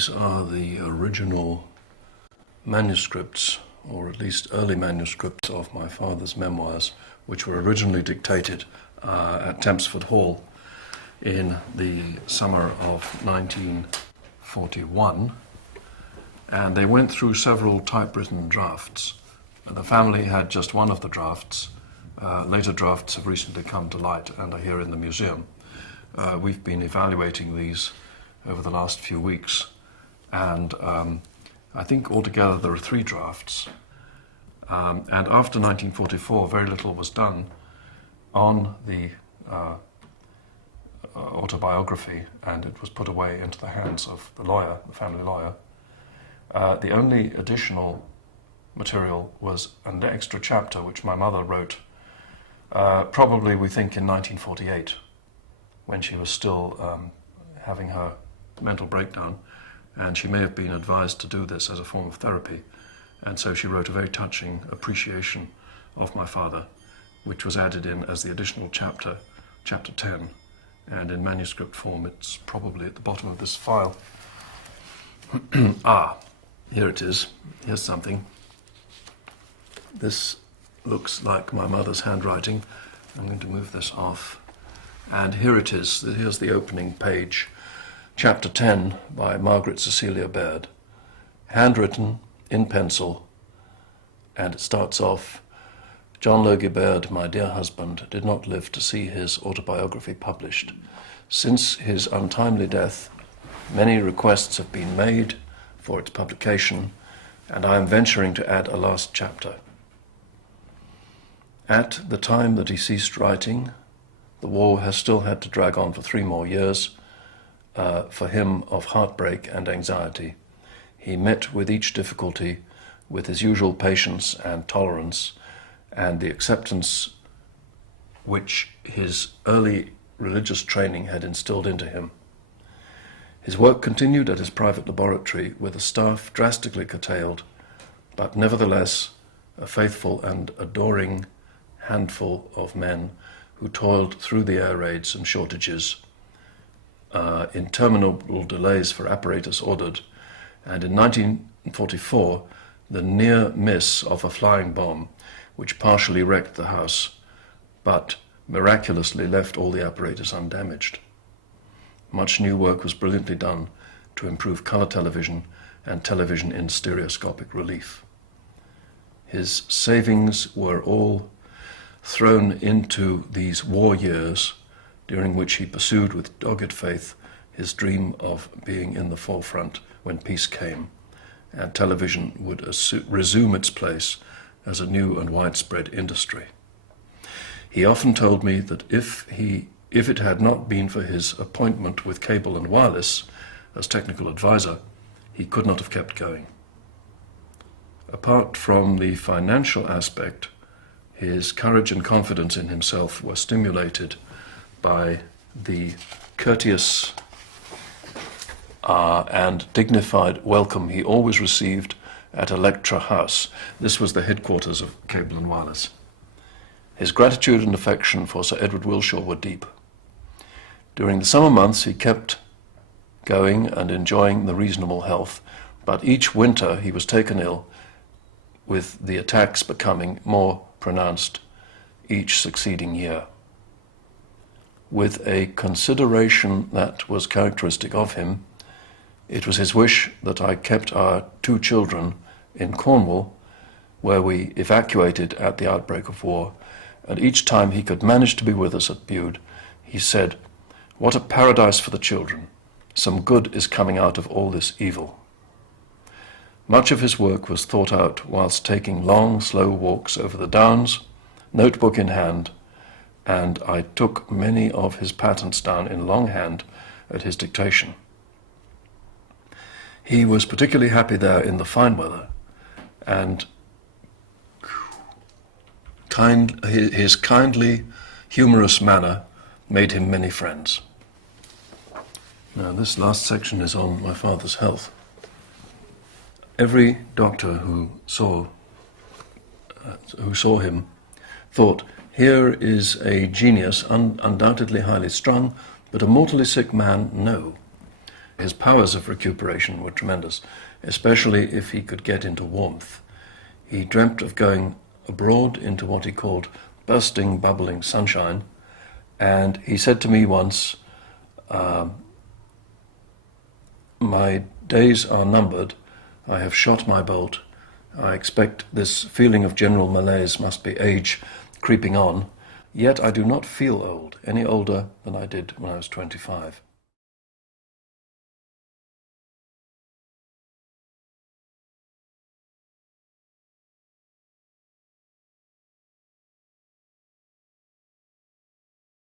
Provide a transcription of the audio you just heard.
These are the original manuscripts, or at least early manuscripts, of my father's memoirs, which were originally dictated at Tempsford Hall in the summer of 1941, and they went through several typewritten drafts. The family had just one of the drafts. Later drafts have recently come to light and are here in the museum. We've been evaluating these over the last few weeks, and I think altogether there are 3 drafts. And after 1944, very little was done on the autobiography, and it was put away into the hands of the lawyer, the family lawyer. The only additional material was an extra chapter which my mother wrote, probably we think in 1948, when she was still having her mental breakdown, and she may have been advised to do this as a form of therapy, and so she wrote a very touching appreciation of my father, which was added in as the additional chapter, chapter 10, and in manuscript form it's probably at the bottom of this file. Here it is. Here's something. This looks like my mother's handwriting. I'm going to move this off. And here it is. Here's the opening page. Chapter 10 by Margaret Cecilia Baird. Handwritten in pencil. And it starts off, John Logie Baird, my dear husband, did not live to see his autobiography published. Since his untimely death, many requests have been made for its publication, and I am venturing to add a last chapter. At the time that he ceased writing, the war has still had to drag on for 3 more years, for him of heartbreak and anxiety. He met with each difficulty with his usual patience and tolerance, and the acceptance which his early religious training had instilled into him. His work continued at his private laboratory with a staff drastically curtailed, but nevertheless a faithful and adoring handful of men who toiled through the air raids and shortages, interminable delays for apparatus ordered, and in 1944 the near miss of a flying bomb which partially wrecked the house, but miraculously left all the apparatus undamaged. Much new work was brilliantly done to improve color television and television in stereoscopic relief. His savings were all thrown into these war years, during which he pursued with dogged faith his dream of being in the forefront when peace came, and television would resume its place as a new and widespread industry. He often told me that if it had not been for his appointment with Cable and Wireless as technical advisor, he could not have kept going. Apart from the financial aspect, his courage and confidence in himself were stimulated by the courteous and dignified welcome he always received at Electra House. This was the headquarters of Cable and Wireless. His gratitude and affection for Sir Edward Wilshaw were deep. During the summer months he kept going and enjoying the reasonable health, but each winter he was taken ill, with the attacks becoming more pronounced each succeeding year. With a consideration that was characteristic of him, it was his wish that I kept our 2 children in Cornwall, where we evacuated at the outbreak of war, and each time he could manage to be with us at Bude, he said, "What a paradise for the children. Some good is coming out of all this evil." Much of his work was thought out whilst taking long, slow walks over the downs, notebook in hand, and I took many of his patents down in longhand at his dictation. He was particularly happy there in the fine weather, and his kindly, humorous manner made him many friends. Now, this last section is on my father's health. Every doctor who saw him thought, here is a genius, undoubtedly highly strung, but a mortally sick man, no. His powers of recuperation were tremendous, especially if he could get into warmth. He dreamt of going abroad into what he called bursting, bubbling sunshine, and he said to me once, "My days are numbered. I have shot my bolt. I expect this feeling of general malaise must be age creeping on, yet I do not feel old, any older than I did when I was 25.